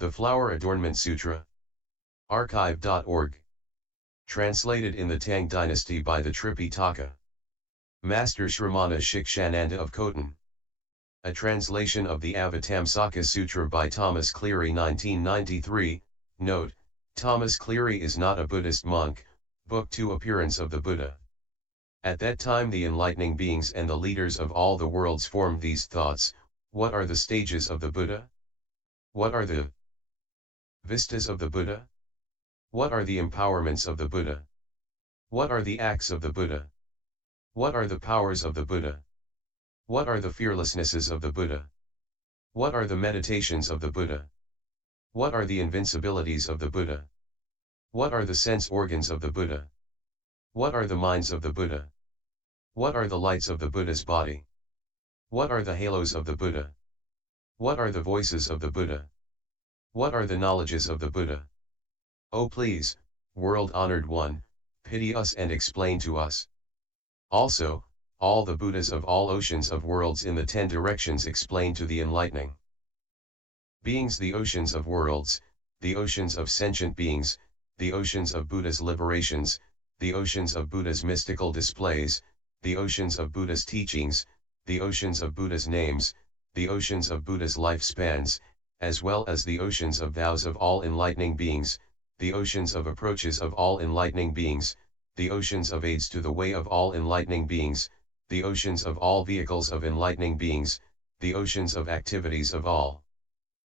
The Flower Adornment Sutra. Archive.org. Translated in the Tang Dynasty by the Tripitaka. Master Shramana Shikshananda of Khotan. A translation of the Avatamsaka Sutra by Thomas Cleary 1993. Note, Thomas Cleary is not a Buddhist monk. Book 2 Appearance of the Buddha. At that time the enlightening beings and the leaders of all the worlds formed these thoughts. What are the stages of the Buddha? What are the vistas of the Buddha? What are the empowerments of the Buddha? What are the acts of the Buddha? What are the powers of the Buddha? What are the fearlessnesses of the Buddha? What are the meditations of the Buddha? What are the invincibilities of the Buddha? What are the sense organs of the Buddha? What are the minds of the Buddha? What are the lights of the Buddha's body? What are the halos of the Buddha? What are the voices of the Buddha? What are the knowledges of the Buddha? Oh please, world-honored one, pity us and explain to us. Also, all the Buddhas of all oceans of worlds in the 10 directions explain to the enlightening beings the oceans of worlds, the oceans of sentient beings, the oceans of Buddha's liberations, the oceans of Buddha's mystical displays, the oceans of Buddha's teachings, the oceans of Buddha's names, the oceans of Buddha's lifespans, as well as the oceans of vows of all enlightening beings, the oceans of approaches of all enlightening beings, the oceans of aids to the way of all enlightening beings, the oceans of all vehicles of enlightening beings, the oceans of activities of all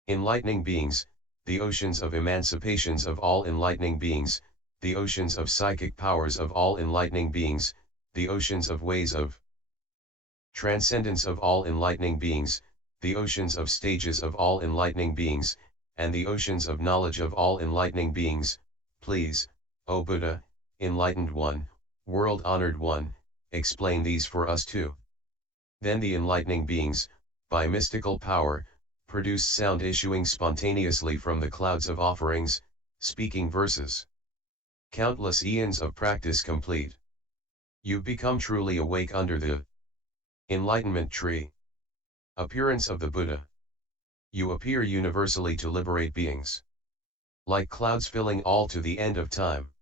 enlightening beings, the oceans of emancipations of all enlightening beings, the oceans of psychic powers of all enlightening beings, the oceans of ways of transcendence of all enlightening beings, the oceans of stages of all enlightening beings, and the oceans of knowledge of all enlightening beings. Please, O Buddha, Enlightened One, World-Honored One, explain these for us too. Then the enlightening beings, by mystical power, produce sound issuing spontaneously from the clouds of offerings, speaking verses. Countless eons of practice complete. You become truly awake under the enlightenment tree. Appearance of the Buddha. You appear universally to liberate beings. Like clouds filling all to the end of time.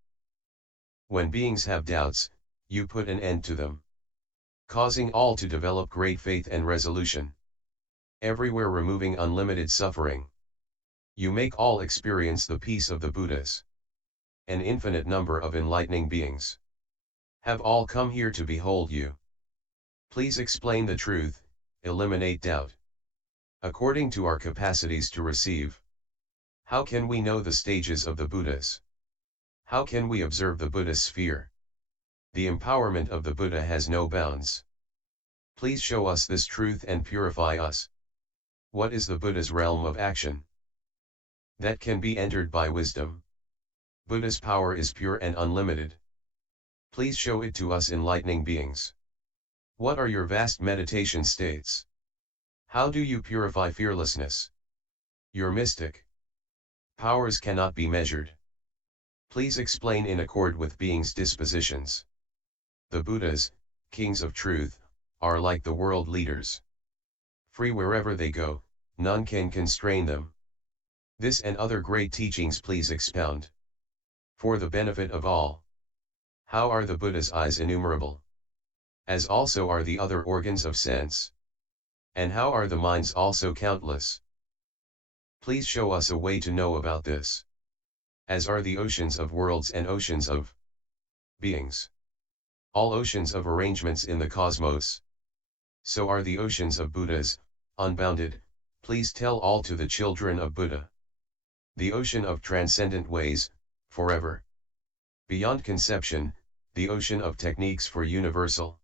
When beings have doubts, you put an end to them, causing all to develop great faith and resolution. Everywhere removing unlimited suffering. You make all experience the peace of the Buddhas. An infinite number of enlightening beings have all come here to behold you. Please explain the truth, eliminate doubt. According to our capacities to receive. How can we know the stages of the Buddhas? How can we observe the Buddha sphere? The empowerment of the Buddha has no bounds. Please show us this truth and purify us. What is the Buddha's realm of action? That can be entered by wisdom. Buddha's power is pure and unlimited. Please show it to us enlightening beings. What are your vast meditation states? How do you purify fearlessness? Your mystic powers cannot be measured. Please explain in accord with beings' dispositions. The Buddhas, kings of truth, are like the world leaders. Free wherever they go, none can constrain them. This and other great teachings please expound. For the benefit of all. How are the Buddha's eyes innumerable? As also are the other organs of sense. And how are the minds also countless? Please show us a way to know about this. As are the oceans of worlds and oceans of beings. All oceans of arrangements in the cosmos. So are the oceans of Buddhas, unbounded. Please tell all to the children of Buddha. The ocean of transcendent ways, forever. Beyond conception, the ocean of techniques for universal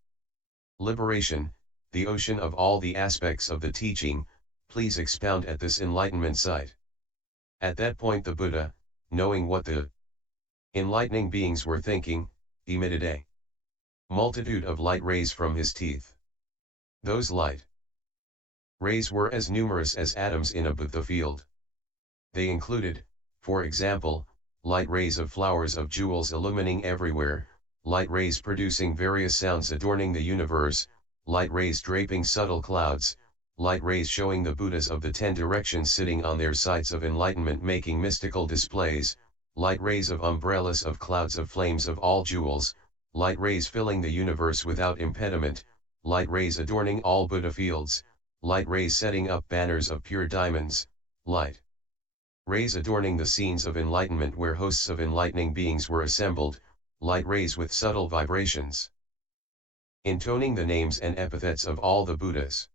liberation, the ocean of all the aspects of the teaching, please expound at this enlightenment site. At that point the Buddha, knowing what the enlightening beings were thinking, emitted a multitude of light rays from his teeth. Those light rays were as numerous as atoms in a Buddha field. They included, for example, light rays of flowers of jewels illumining everywhere, light rays producing various sounds adorning the universe, light rays draping subtle clouds, light rays showing the Buddhas of the 10 directions sitting on their sides of enlightenment making mystical displays, light rays of umbrellas of clouds of flames of all jewels, light rays filling the universe without impediment, light rays adorning all Buddha fields, light rays setting up banners of pure diamonds, light rays adorning the scenes of enlightenment where hosts of enlightening beings were assembled, light rays with subtle vibrations, intoning the names and epithets of all the Buddhas.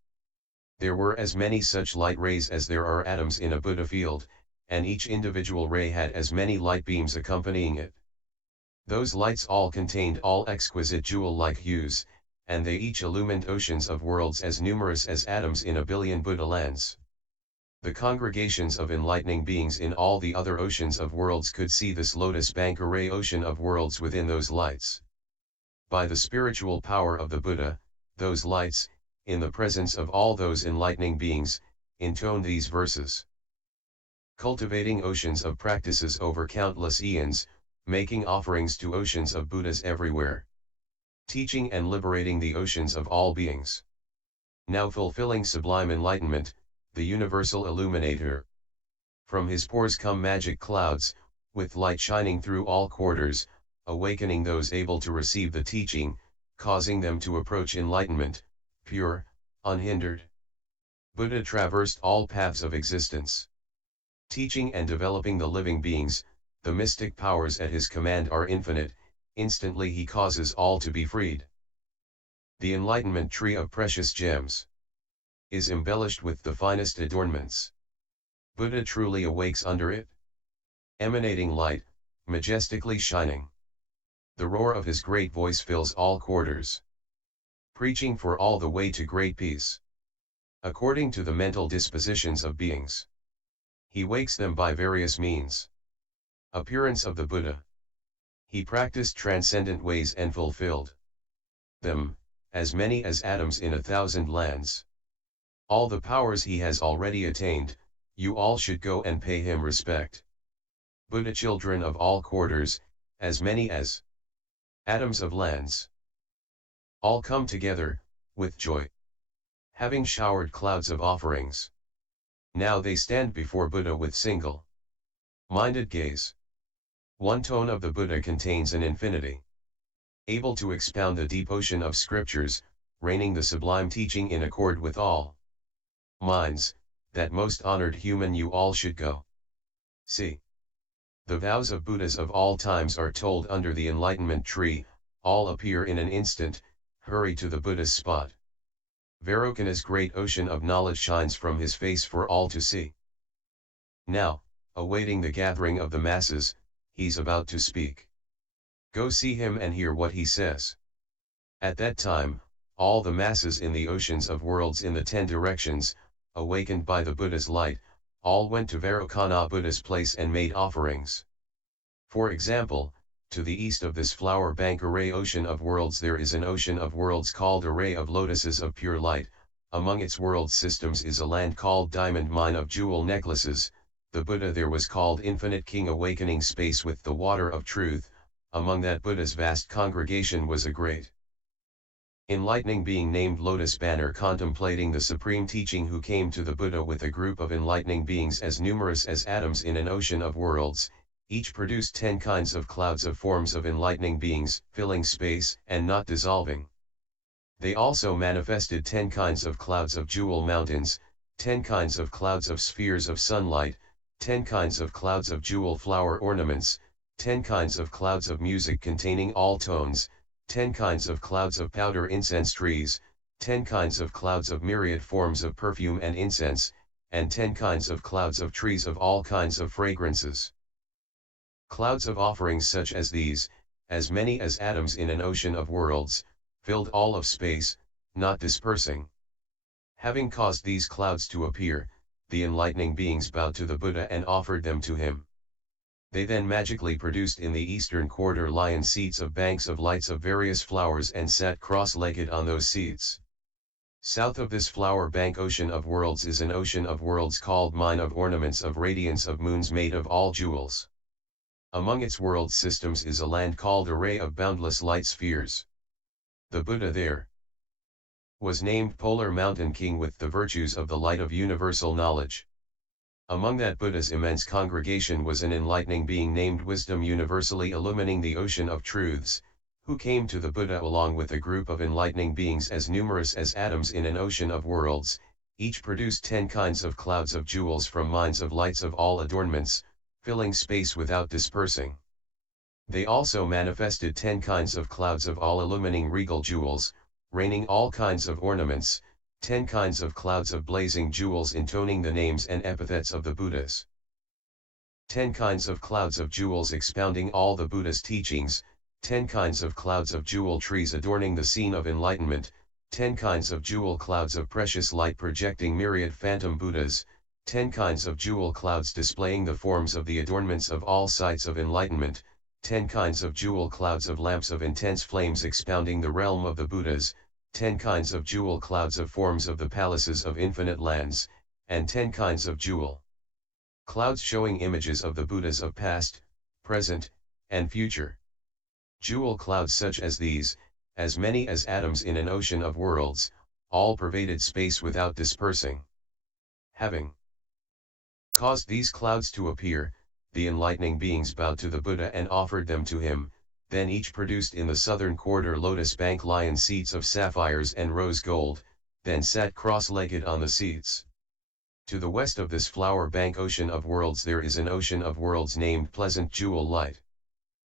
There were as many such light rays as there are atoms in a Buddha field, and each individual ray had as many light beams accompanying it. Those lights all contained all exquisite jewel-like hues, and they each illumined oceans of worlds as numerous as atoms in a billion Buddha lands. The congregations of enlightening beings in all the other oceans of worlds could see this lotus bank array ocean of worlds within those lights. By the spiritual power of the Buddha, those lights, in the presence of all those enlightening beings, intone these verses. Cultivating oceans of practices over countless eons, making offerings to oceans of Buddhas everywhere. Teaching and liberating the oceans of all beings. Now fulfilling sublime enlightenment, the universal illuminator. From his pores come magic clouds, with light shining through all quarters, awakening those able to receive the teaching, causing them to approach enlightenment, pure, unhindered. Buddha traversed all paths of existence. Teaching and developing the living beings, the mystic powers at his command are infinite, instantly he causes all to be freed. The enlightenment tree of precious gems is embellished with the finest adornments. Buddha truly awakes under it, emanating light, majestically shining. The roar of his great voice fills all quarters, preaching for all the way to great peace. According to the mental dispositions of beings, he wakes them by various means. Appearance of the Buddha. He practiced transcendent ways and fulfilled them, as many as atoms in 1,000 lands. All the powers he has already attained, you all should go and pay him respect. Buddha children of all quarters, as many as atoms of lands. All come together, with joy, having showered clouds of offerings. Now they stand before Buddha with single-minded gaze. One tone of the Buddha contains an infinity, able to expound the deep ocean of scriptures, raining the sublime teaching in accord with all minds, that most honored human you all should go. See. The vows of Buddhas of all times are told under the enlightenment tree, all appear in an instant, hurry to the Buddha's spot. Vairocana's great ocean of knowledge shines from his face for all to see. Now, awaiting the gathering of the masses, he's about to speak. Go see him and hear what he says. At that time, all the masses in the oceans of worlds in the 10 directions, awakened by the Buddha's light, all went to Vairocana Buddha's place and made offerings. For example, to the east of this flower bank array ocean of worlds there is an ocean of worlds called Array of Lotuses of Pure Light. Among its world systems is a land called Diamond Mine of Jewel Necklaces. The Buddha there was called Infinite King Awakening Space with the Water of Truth. Among that Buddha's vast congregation was a great enlightening being named Lotus Banner contemplating the supreme teaching who came to the Buddha with a group of enlightening beings as numerous as atoms in an ocean of worlds. Each produced 10 kinds of clouds of forms of enlightening beings, filling space and not dissolving. They also manifested 10 kinds of clouds of jewel mountains, 10 kinds of clouds of spheres of sunlight, 10 kinds of clouds of jewel flower ornaments, 10 kinds of clouds of music containing all tones, 10 kinds of clouds of powder incense trees, 10 kinds of clouds of myriad forms of perfume and incense, and 10 kinds of clouds of trees of all kinds of fragrances. Clouds of offerings such as these, as many as atoms in an ocean of worlds, filled all of space, not dispersing. Having caused these clouds to appear, the enlightening beings bowed to the Buddha and offered them to him. They then magically produced in the eastern quarter lion seats of banks of lights of various flowers and sat cross-legged on those seats. South of this flower bank ocean of worlds is an ocean of worlds called Mine of Ornaments of Radiance of Moons made of all jewels. Among its world systems is a land called Array of Boundless Light Spheres. The Buddha there was named Polar Mountain King with the virtues of the light of universal knowledge. Among that Buddha's immense congregation was an enlightening being named Wisdom, universally illumining the ocean of truths, who came to the Buddha along with a group of enlightening beings as numerous as atoms in an ocean of worlds. Each produced 10 kinds of clouds of jewels from mines of lights of all adornments, filling space without dispersing. They also manifested 10 kinds of clouds of all illumining regal jewels, raining all kinds of ornaments, 10 kinds of clouds of blazing jewels intoning the names and epithets of the Buddhas. 10 kinds of clouds of jewels expounding all the Buddha's teachings, 10 kinds of clouds of jewel trees adorning the scene of enlightenment, 10 kinds of jewel clouds of precious light projecting myriad phantom Buddhas, 10 kinds of jewel clouds displaying the forms of the adornments of all sites of enlightenment, 10 kinds of jewel clouds of lamps of intense flames expounding the realm of the Buddhas, 10 kinds of jewel clouds of forms of the palaces of infinite lands, and 10 kinds of jewel clouds showing images of the Buddhas of past, present, and future. Jewel clouds such as these, as many as atoms in an ocean of worlds, all pervaded space without dispersing. Having caused these clouds to appear, the enlightening beings bowed to the Buddha and offered them to him. Then each produced in the southern quarter lotus bank lion seats of sapphires and rose gold, then sat cross-legged on the seats. To the west of this flower bank ocean of worlds there is an ocean of worlds named Pleasant Jewel Light.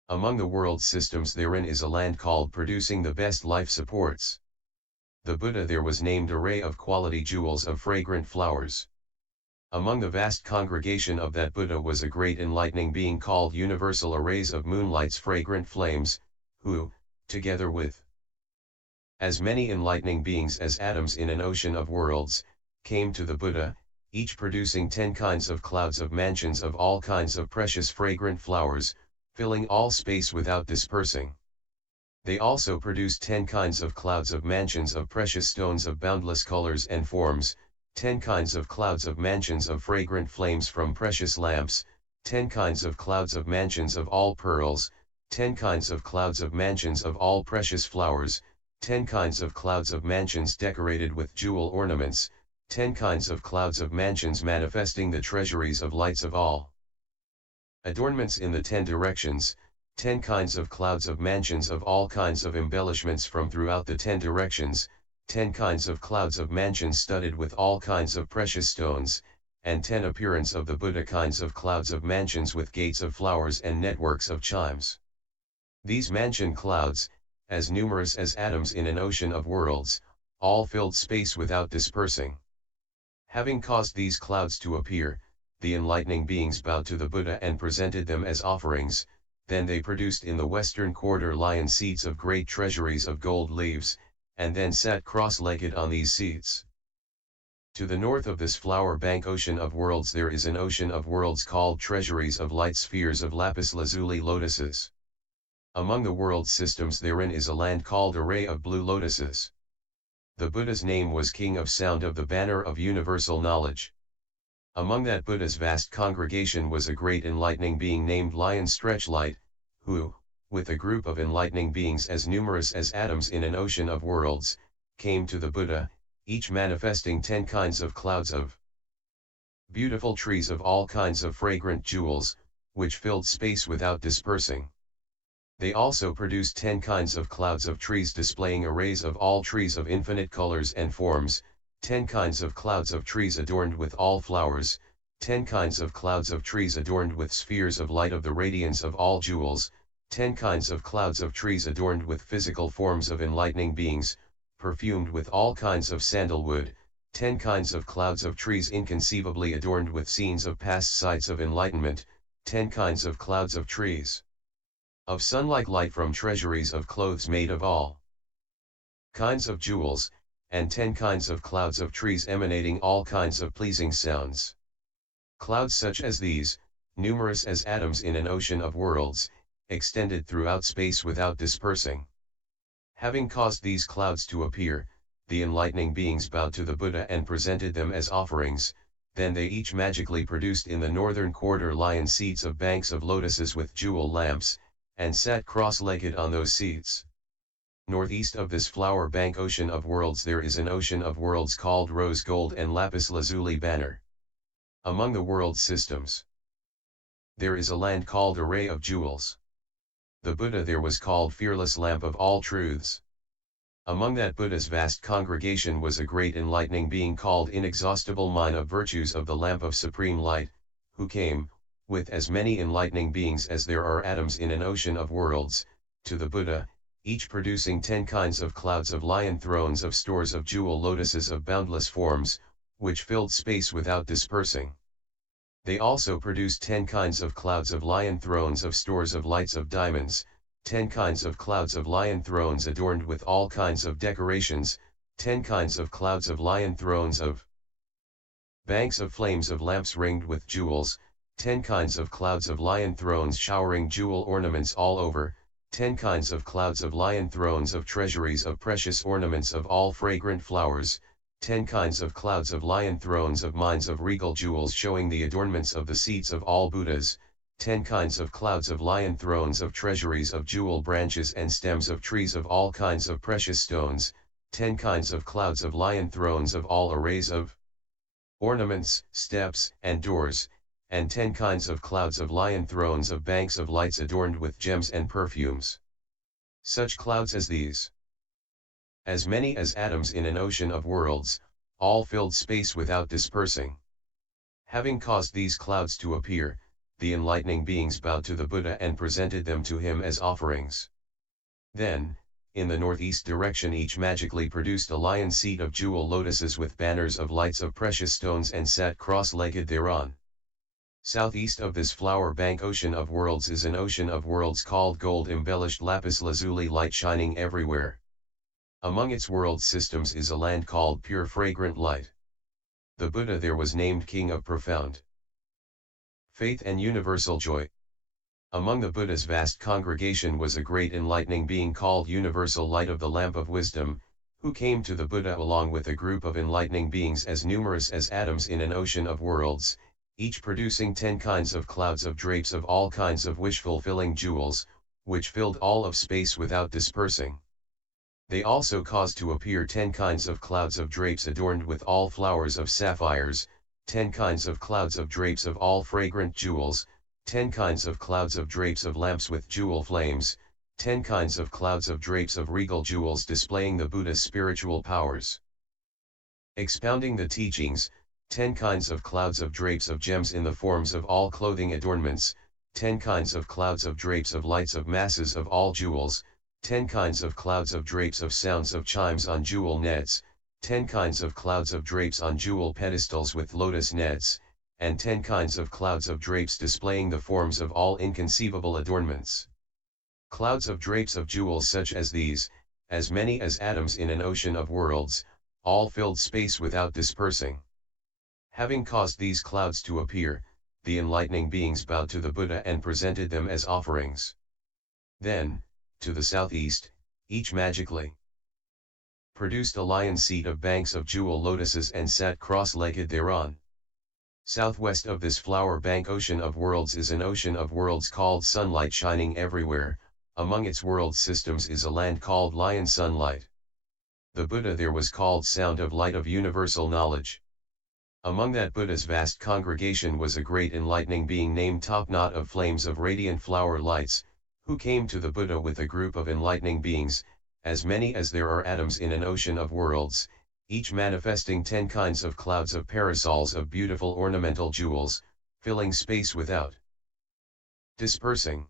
Among the world systems therein is a land called Producing the Best Life Supports. The Buddha there was named Array of Quality Jewels of Fragrant Flowers. Among the vast congregation of that Buddha was a great enlightening being called Universal Arrays of Moonlight's Fragrant Flames, who, together with as many enlightening beings as atoms in an ocean of worlds, came to the Buddha, each producing 10 kinds of clouds of mansions of all kinds of precious fragrant flowers, filling all space without dispersing. They also produced 10 kinds of clouds of mansions of precious stones of boundless colors and forms, 10 kinds of clouds of mansions of fragrant flames from precious lamps, 10 kinds of clouds of mansions of all pearls, 10 kinds of clouds of mansions of all precious flowers, 10 kinds of clouds of mansions decorated with jewel ornaments, 10 kinds of clouds of mansions manifesting the treasuries of lights of all adornments in the 10 directions, 10 kinds of clouds of mansions of all kinds of embellishments from throughout the 10 directions, 10 kinds of clouds of mansions studded with all kinds of precious stones, and 10 appearance of the Buddha kinds of clouds of mansions with gates of flowers and networks of chimes. These mansion clouds, as numerous as atoms in an ocean of worlds, all filled space without dispersing. Having caused these clouds to appear, the enlightening beings bowed to the Buddha and presented them as offerings. Then they produced in the western quarter lion seats of great treasuries of gold leaves, and then sat cross-legged on these seats. To the north of this flower bank ocean of worlds there is an ocean of worlds called treasuries of light spheres of lapis lazuli lotuses. Among the world systems therein is a land called Array of Blue Lotuses. The Buddha's name was King of Sound of the Banner of Universal Knowledge. Among that Buddha's vast congregation was a great enlightening being named Lion Stretchlight, who, with a group of enlightening beings as numerous as atoms in an ocean of worlds, came to the Buddha, each manifesting 10 kinds of clouds of beautiful trees of all kinds of fragrant jewels, which filled space without dispersing. They also produced 10 kinds of clouds of trees displaying arrays of all trees of infinite colors and forms, 10 kinds of clouds of trees adorned with all flowers, 10 kinds of clouds of trees adorned with spheres of light of the radiance of all jewels, 10 kinds of clouds of trees adorned with physical forms of enlightening beings, perfumed with all kinds of sandalwood, 10 kinds of clouds of trees inconceivably adorned with scenes of past sights of enlightenment, 10 kinds of clouds of trees of sun-like light from treasuries of clothes made of all kinds of jewels, and 10 kinds of clouds of trees emanating all kinds of pleasing sounds. Clouds such as these, numerous as atoms in an ocean of worlds, extended throughout space without dispersing. Having caused these clouds to appear, the enlightening beings bowed to the Buddha and presented them as offerings. Then they each magically produced in the northern quarter lion seats of banks of lotuses with jewel lamps, and sat cross-legged on those seats. Northeast of this flower bank ocean of worlds there is an ocean of worlds called rose gold and lapis lazuli banner. Among the world's systems, there is a land called array of jewels. The Buddha there was called fearless lamp of all truths. Among that Buddha's vast congregation was a great enlightening being called inexhaustible mine of virtues of the lamp of supreme light, who came, with as many enlightening beings as there are atoms in an ocean of worlds, to the Buddha, each producing 10 kinds of clouds of lion thrones of stores of jewel lotuses of boundless forms, which filled space without dispersing. They also produced 10 kinds of clouds of lion thrones of stores of lights of diamonds, 10 kinds of clouds of lion thrones adorned with all kinds of decorations, 10 kinds of clouds of lion thrones of banks of flames of lamps ringed with jewels, 10 kinds of clouds of lion thrones showering jewel ornaments all over, 10 kinds of clouds of lion thrones of treasuries of precious ornaments of all fragrant flowers, 10 kinds of clouds of lion thrones of mines of regal jewels showing the adornments of the seats of all Buddhas, 10 kinds of clouds of lion thrones of treasuries of jewel branches and stems of trees of all kinds of precious stones, 10 kinds of clouds of lion thrones of all arrays of ornaments, steps, and doors, and 10 kinds of clouds of lion thrones of banks of lights adorned with gems and perfumes. Such clouds as these, as many as atoms in an ocean of worlds, all filled space without dispersing. Having caused these clouds to appear, the enlightening beings bowed to the Buddha and presented them to him as offerings. Then, in the northeast direction each magically produced a lion seat of jewel lotuses with banners of lights of precious stones and sat cross-legged thereon. Southeast of this flower bank ocean of worlds is an ocean of worlds called gold-embellished lapis lazuli light shining everywhere. Among its world systems is a land called pure fragrant light. The Buddha there was named King of Profound Faith and Universal Joy. Among the Buddha's vast congregation was a great enlightening being called Universal Light of the Lamp of Wisdom, who came to the Buddha along with a group of enlightening beings as numerous as atoms in an ocean of worlds, each producing 10 kinds of clouds of drapes of all kinds of wish-fulfilling jewels, which filled all of space without dispersing. They also caused to appear 10 kinds of clouds of drapes adorned with all flowers of sapphires, 10 kinds of clouds of drapes of all fragrant jewels, 10 kinds of clouds of drapes of lamps with jewel flames, 10 kinds of clouds of drapes of regal jewels displaying the Buddha's spiritual powers. Expounding the teachings, 10 kinds of clouds of drapes of gems in the forms of all clothing adornments, 10 kinds of clouds of drapes of lights of masses of all jewels, 10 kinds of clouds of drapes of sounds of chimes on jewel nets, 10 kinds of clouds of drapes on jewel pedestals with lotus nets, and 10 kinds of clouds of drapes displaying the forms of all inconceivable adornments. Clouds of drapes of jewels such as these, as many as atoms in an ocean of worlds, all filled space without dispersing. Having caused these clouds to appear, the enlightening beings bowed to the Buddha and presented them as offerings. Then, to the southeast, each magically produced a lion seat of banks of jewel lotuses and sat cross-legged thereon. Southwest of this flower bank ocean of worlds is an ocean of worlds called sunlight shining everywhere. Among its world systems is a land called lion sunlight. The Buddha there was called sound of light of universal knowledge. Among that Buddha's vast congregation was a great enlightening being named Top Knot of flames of radiant flower lights, who came to the Buddha with a group of enlightening beings, as many as there are atoms in an ocean of worlds, each manifesting 10 kinds of clouds of parasols of beautiful ornamental jewels, filling space without dispersing.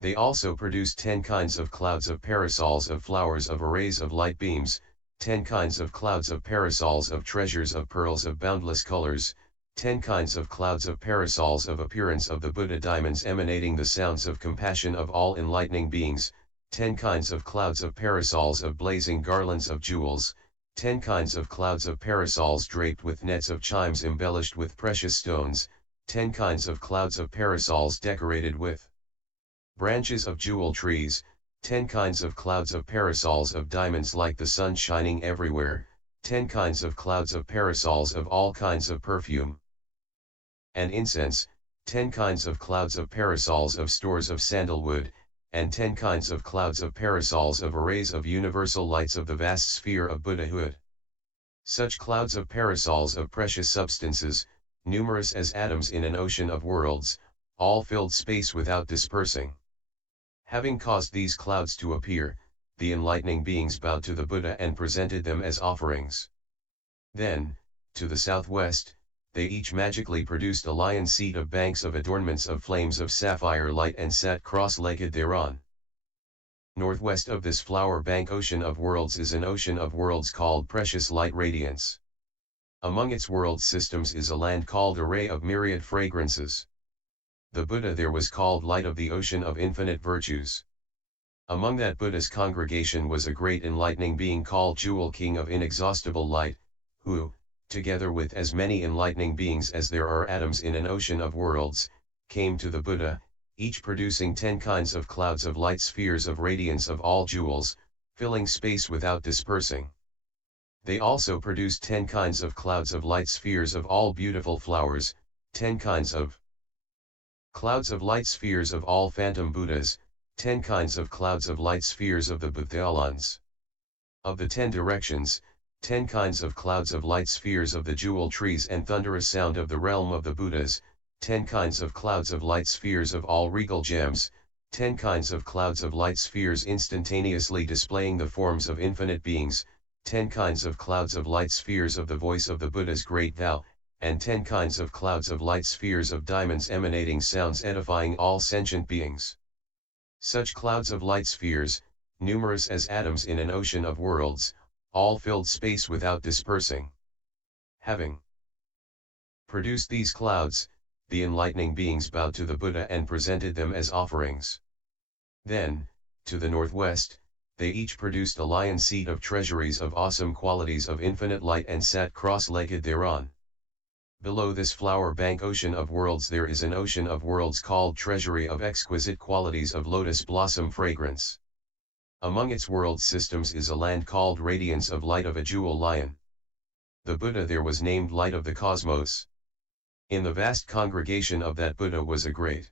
They also produced 10 kinds of clouds of parasols of flowers of arrays of light beams, 10 kinds of clouds of parasols of treasures of pearls of boundless colors, 10 kinds of clouds of parasols of appearance of the Buddha diamonds emanating the sounds of compassion of all enlightening beings, 10 kinds of clouds of parasols of blazing garlands of jewels, 10 kinds of clouds of parasols draped with nets of chimes embellished with precious stones, 10 kinds of clouds of parasols decorated with branches of jewel trees, 10 kinds of clouds of parasols of diamonds like the sun shining everywhere, 10 kinds of clouds of parasols of all kinds of perfume and incense, 10 kinds of clouds of parasols of stores of sandalwood, and 10 kinds of clouds of parasols of arrays of universal lights of the vast sphere of Buddhahood. Such clouds of parasols of precious substances, numerous as atoms in an ocean of worlds, all filled space without dispersing. Having caused these clouds to appear, the enlightening beings bowed to the Buddha and presented them as offerings. Then, to the southwest, they each magically produced a lion seat of banks of adornments of flames of sapphire light and sat cross-legged thereon. Northwest of this flower bank ocean of worlds is an ocean of worlds called precious light radiance. Among its world systems is a land called array of myriad fragrances. The Buddha there was called light of the ocean of infinite virtues. Among that Buddha's congregation was a great enlightening being called Jewel King of inexhaustible light, who, together with as many enlightening beings as there are atoms in an ocean of worlds, came to the Buddha, each producing 10 kinds of clouds of light spheres of radiance of all jewels, filling space without dispersing. They also produced 10 kinds of clouds of light spheres of all beautiful flowers, 10 kinds of clouds of light spheres of all phantom Buddhas, 10 kinds of clouds of light spheres of the Buddhalans. Of the 10 directions, 10 kinds of clouds of light spheres of the jewel trees and thunderous sound of the realm of the Buddhas, 10 kinds of clouds of light spheres of all regal gems, 10 kinds of clouds of light spheres instantaneously displaying the forms of infinite beings, 10 kinds of clouds of light spheres of the voice of the Buddha's great vow, and 10 kinds of clouds of light spheres of diamonds emanating sounds edifying all sentient beings. Such clouds of light spheres, numerous as atoms in an ocean of worlds, all filled space without dispersing. Having produced these clouds, the enlightening beings bowed to the Buddha and presented them as offerings. Then, to the northwest, they each produced a lion seat of treasuries of awesome qualities of infinite light and sat cross-legged thereon. Below this flower bank ocean of worlds there is an ocean of worlds called treasury of exquisite qualities of lotus blossom fragrance. Among its world systems is a land called radiance of light of a jewel lion. The Buddha there was named light of the cosmos. In the vast congregation of that Buddha was a great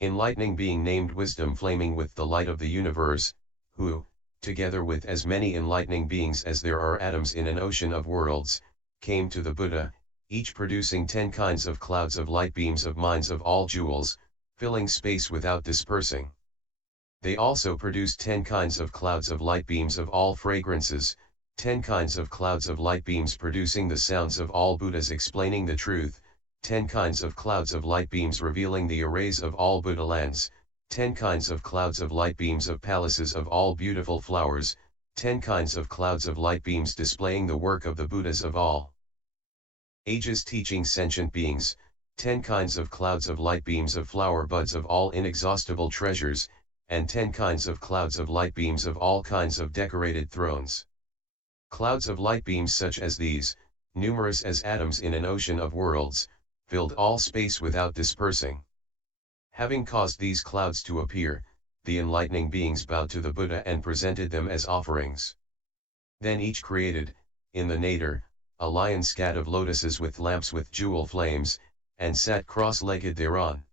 enlightening being named wisdom flaming with the light of the universe, who, together with as many enlightening beings as there are atoms in an ocean of worlds, came to the Buddha, each producing 10 kinds of clouds of light beams of minds of all jewels, filling space without dispersing. They also produced 10 kinds of clouds of light beams of all fragrances, 10 kinds of clouds of light beams producing the sounds of all Buddhas explaining the truth, 10 kinds of clouds of light beams revealing the arrays of all Buddha lands, 10 kinds of clouds of light beams of palaces of all beautiful flowers, 10 kinds of clouds of light beams displaying the work of the Buddhas of all ages teaching sentient beings, 10 kinds of clouds of light beams of flower buds of all inexhaustible treasures, and 10 kinds of clouds of light beams of all kinds of decorated thrones. Clouds of light beams such as these, numerous as atoms in an ocean of worlds, filled all space without dispersing. Having caused these clouds to appear, the enlightening beings bowed to the Buddha and presented them as offerings. Then each created, in the nadir, a lion scat of lotuses with lamps with jewel flames, and sat cross-legged thereon.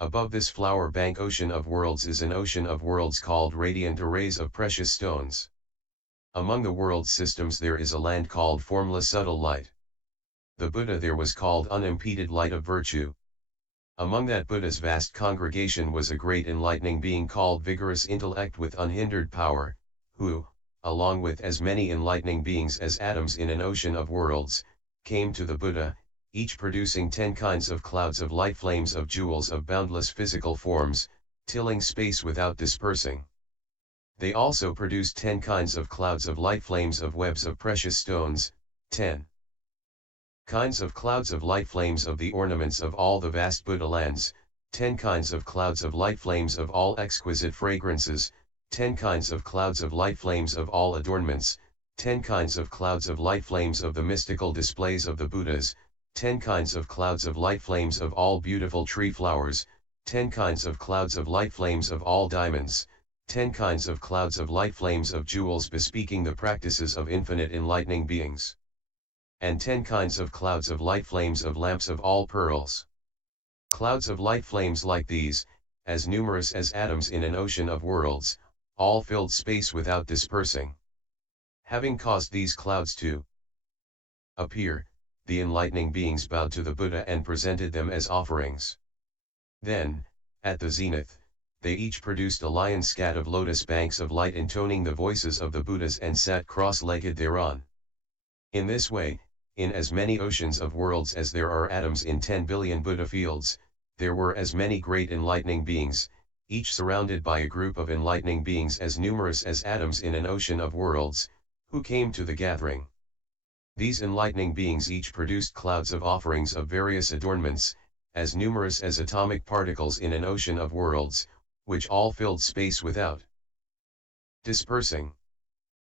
Above this flower bank ocean of worlds is an ocean of worlds called radiant arrays of precious stones. Among the world systems there is a land called formless subtle light. The Buddha there was called unimpeded light of virtue. Among that Buddha's vast congregation was a great enlightening being called vigorous intellect with unhindered power, who, along with as many enlightening beings as atoms in an ocean of worlds, came to the Buddha, each producing 10 kinds of clouds of light flames of jewels of boundless physical forms, tilling space without dispersing. They also produced 10 kinds of clouds of light flames of webs of precious stones, 10 kinds of clouds of light flames of the ornaments of all the vast Buddha lands, 10 kinds of clouds of light flames of all exquisite fragrances, 10 kinds of clouds of light flames of all adornments, 10 kinds of clouds of light flames of the mystical displays of the Buddhas, 10 kinds of clouds of light flames of all beautiful tree flowers, 10 kinds of clouds of light flames of all diamonds, 10 kinds of clouds of light flames of jewels bespeaking the practices of infinite enlightening beings, and 10 kinds of clouds of light flames of lamps of all pearls. Clouds of light flames like these, as numerous as atoms in an ocean of worlds, all filled space without dispersing. Having caused these clouds to appear, the enlightening beings bowed to the Buddha and presented them as offerings. Then, at the zenith, they each produced a lion scat of lotus banks of light intoning the voices of the Buddhas and sat cross-legged thereon. In this way, in as many oceans of worlds as there are atoms in 10 billion Buddha fields, there were as many great enlightening beings, each surrounded by a group of enlightening beings as numerous as atoms in an ocean of worlds, who came to the gathering. These enlightening beings each produced clouds of offerings of various adornments, as numerous as atomic particles in an ocean of worlds, which all filled space without dispersing.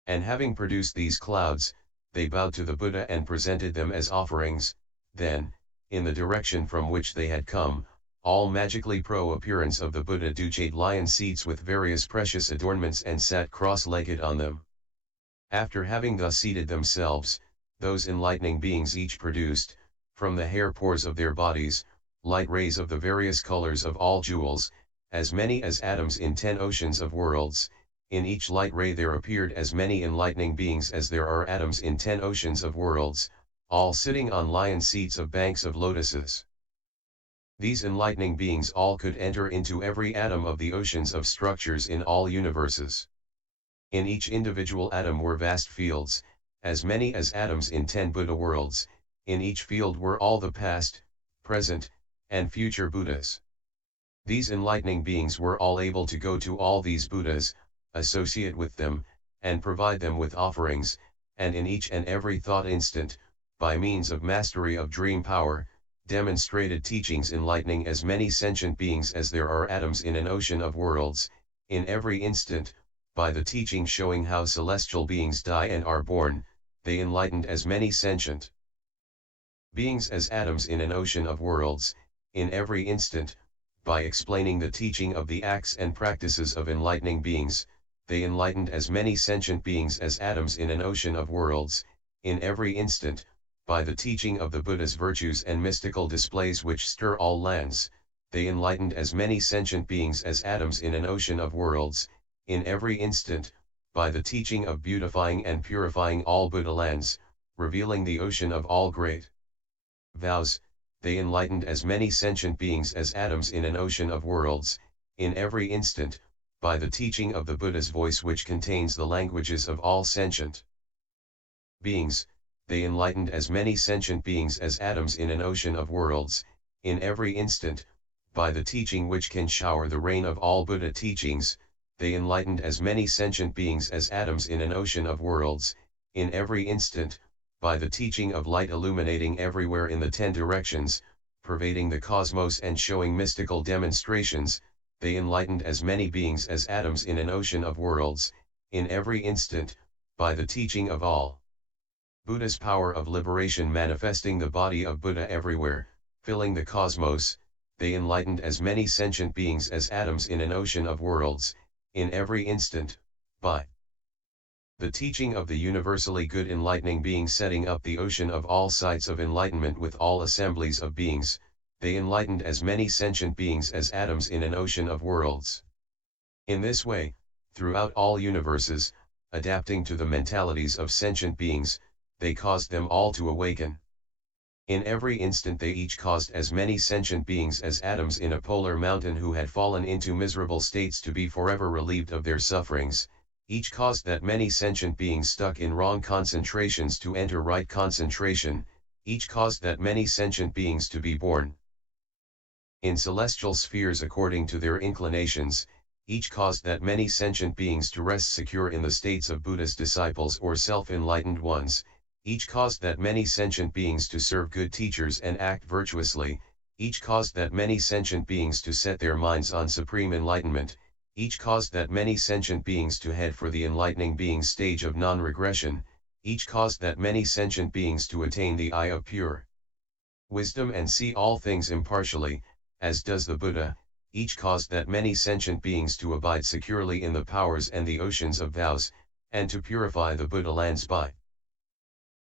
And having produced these clouds, they bowed to the Buddha and presented them as offerings. Then, in the direction from which they had come, all magically pro-appearance of the Buddha jade lion seats with various precious adornments and sat cross-legged on them. After having thus seated themselves, those enlightening beings each produced, from the hair pores of their bodies, light rays of the various colors of all jewels, as many as atoms in 10 oceans of worlds. In each light ray there appeared as many enlightening beings as there are atoms in 10 oceans of worlds, all sitting on lion seats of banks of lotuses. These enlightening beings all could enter into every atom of the oceans of structures in all universes. In each individual atom were vast fields, as many as atoms in 10 Buddha worlds. In each field were all the past, present, and future Buddhas. These enlightening beings were all able to go to all these Buddhas, associate with them, and provide them with offerings, and in each and every thought instant, by means of mastery of dream power, demonstrated teachings enlightening as many sentient beings as there are atoms in an ocean of worlds. In every instant, by the teaching showing how celestial beings die and are born, they enlightened as many sentient beings as atoms in an ocean of worlds. In every instant, by explaining the teaching of the acts and practices of enlightening beings, they enlightened as many sentient beings as atoms in an ocean of worlds. In every instant, by the teaching of the Buddha's virtues and mystical displays which stir all lands, they enlightened as many sentient beings as atoms in an ocean of worlds. In every instant, by the teaching of beautifying and purifying all Buddha lands, revealing the ocean of all great vows, they enlightened as many sentient beings as atoms in an ocean of worlds. In every instant, by the teaching of the Buddha's voice which contains the languages of all sentient beings, they enlightened as many sentient beings as atoms in an ocean of worlds. In every instant, by the teaching which can shower the rain of all Buddha teachings, they enlightened as many sentient beings as atoms in an ocean of worlds. In every instant, by the teaching of light illuminating everywhere in the 10 directions, pervading the cosmos and showing mystical demonstrations, they enlightened as many beings as atoms in an ocean of worlds. In every instant, by the teaching of all Buddha's power of liberation manifesting the body of Buddha everywhere, filling the cosmos, they enlightened as many sentient beings as atoms in an ocean of worlds. In every instant, by the teaching of the universally good enlightening being setting up the ocean of all sites of enlightenment with all assemblies of beings, they enlightened as many sentient beings as atoms in an ocean of worlds. In this way, throughout all universes, adapting to the mentalities of sentient beings, they caused them all to awaken. In every instant they each caused as many sentient beings as atoms in a polar mountain who had fallen into miserable states to be forever relieved of their sufferings. Each caused that many sentient beings stuck in wrong concentrations to enter right concentration. Each caused that many sentient beings to be born in celestial spheres according to their inclinations. Each caused that many sentient beings to rest secure in the states of Buddha's disciples or self-enlightened ones. Each caused that many sentient beings to serve good teachers and act virtuously. Each caused that many sentient beings to set their minds on supreme enlightenment. Each caused that many sentient beings to head for the enlightening being's stage of non-regression. Each caused that many sentient beings to attain the eye of pure wisdom and see all things impartially, as does the Buddha. Each caused that many sentient beings to abide securely in the powers and the oceans of vows, and to purify the Buddha lands by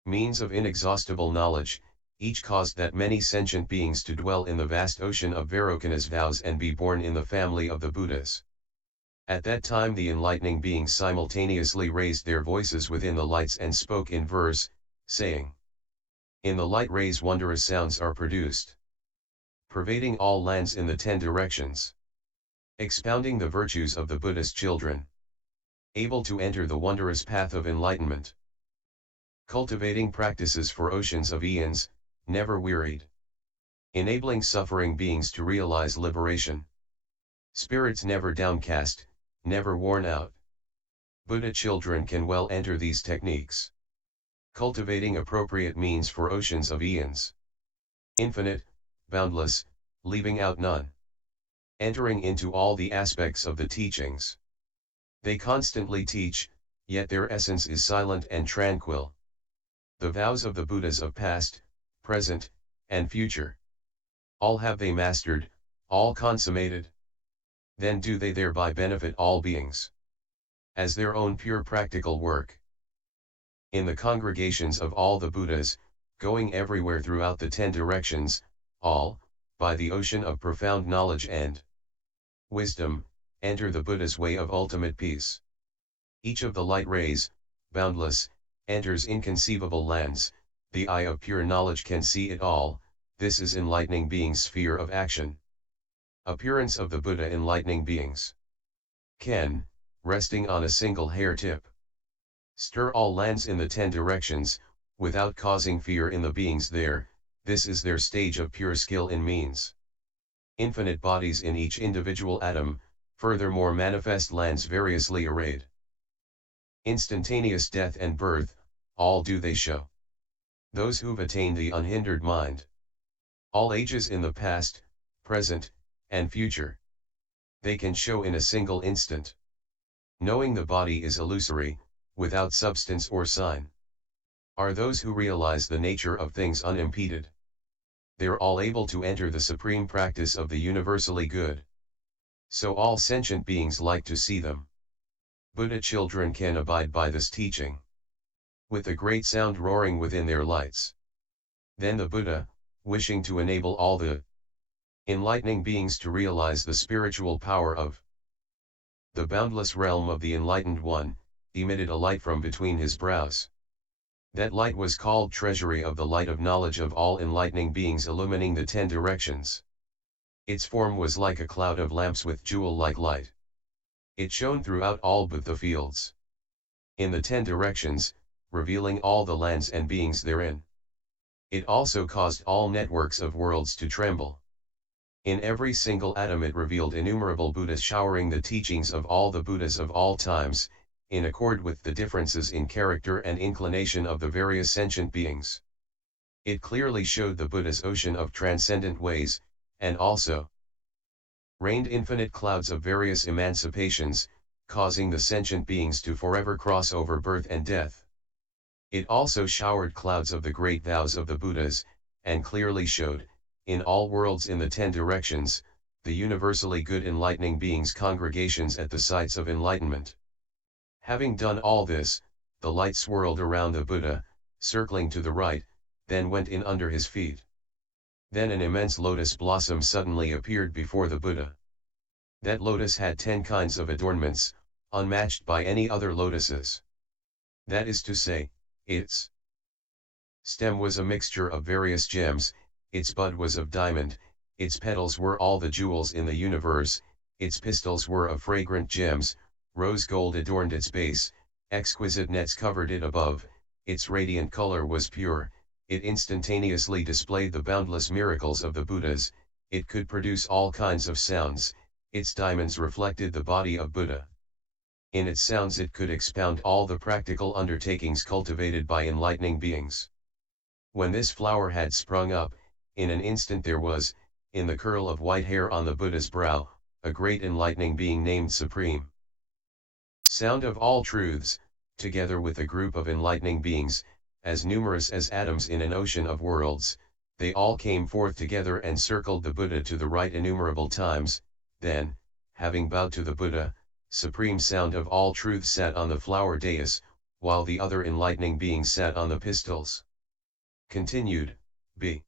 means of inexhaustible knowledge. each caused that many sentient beings to dwell in the vast ocean of Vairocana's vows and be born in the family of the Buddhas. At that time the enlightening beings simultaneously raised their voices within the lights and spoke in verse, saying, "In the light rays wondrous sounds are produced, pervading all lands in the 10 directions, expounding the virtues of the Buddhist children, able to enter the wondrous path of enlightenment, cultivating practices for oceans of eons, never wearied, enabling suffering beings to realize liberation, spirits never downcast, never worn out. Buddha children can well enter these techniques, cultivating appropriate means for oceans of eons, infinite, boundless, leaving out none, entering into all the aspects of the teachings. They constantly teach, yet their essence is silent and tranquil. The vows of the Buddhas of past, present, and future, all have they mastered, all consummated. Then do they thereby benefit all beings, as their own pure practical work. In the congregations of all the Buddhas, going everywhere throughout the 10 directions, all, by the ocean of profound knowledge and wisdom, enter the Buddha's way of ultimate peace. Each of the light rays, boundless, enters inconceivable lands, the eye of pure knowledge can see it all. This is enlightening beings' sphere of action. Appearance of the Buddha enlightening beings can, resting on a single hair tip, stir all lands in the 10 directions, without causing fear in the beings there. This is their stage of pure skill in means. Infinite bodies in each individual atom, furthermore manifest lands variously arrayed. Instantaneous death and birth, all do they show. Those who've attained the unhindered mind. All ages in the past, present, and future, they can show in a single instant. Knowing the body is illusory, without substance or sign, are those who realize the nature of things unimpeded. They're all able to enter the supreme practice of the universally good. So all sentient beings like to see them. Buddha children can abide by this teaching, with a great sound roaring within their lights. Then the Buddha, wishing to enable all the enlightening beings to realize the spiritual power of the boundless realm of the Enlightened One, emitted a light from between his brows. That light was called treasury of the light of knowledge of all enlightening beings illumining the 10 directions. Its form was like a cloud of lamps with jewel-like light. It shone throughout all but the fields. In the 10 directions, revealing all the lands and beings therein. It also caused all networks of worlds to tremble. In every single atom it revealed innumerable Buddhas showering the teachings of all the Buddhas of all times, in accord with the differences in character and inclination of the various sentient beings. It clearly showed the Buddha's ocean of transcendent ways, and also rained infinite clouds of various emancipations, causing the sentient beings to forever cross over birth and death. It also showered clouds of the great vows of the Buddhas, and clearly showed, in all worlds in the 10 directions, the universally good enlightening beings' congregations at the sites of enlightenment. Having done all this, the light swirled around the Buddha, circling to the right, then went in under his feet. Then an immense lotus blossom suddenly appeared before the Buddha. That lotus had 10 kinds of adornments, unmatched by any other lotuses. That is to say, its stem was a mixture of various gems, its bud was of diamond, its petals were all the jewels in the universe, its pistils were of fragrant gems, rose gold adorned its base, exquisite nets covered it above, its radiant color was pure, it instantaneously displayed the boundless miracles of the Buddhas, it could produce all kinds of sounds, its diamonds reflected the body of Buddha. In its sounds it could expound all the practical undertakings cultivated by enlightening beings. When this flower had sprung up, in an instant there was, in the curl of white hair on the Buddha's brow, a great enlightening being named Supreme Sound of all truths, together with a group of enlightening beings, as numerous as atoms in an ocean of worlds, they all came forth together and circled the Buddha to the right innumerable times. Then, having bowed to the Buddha, Supreme Sound of all truths sat on the flower dais, while the other enlightening beings sat on the pistils. Continued, B.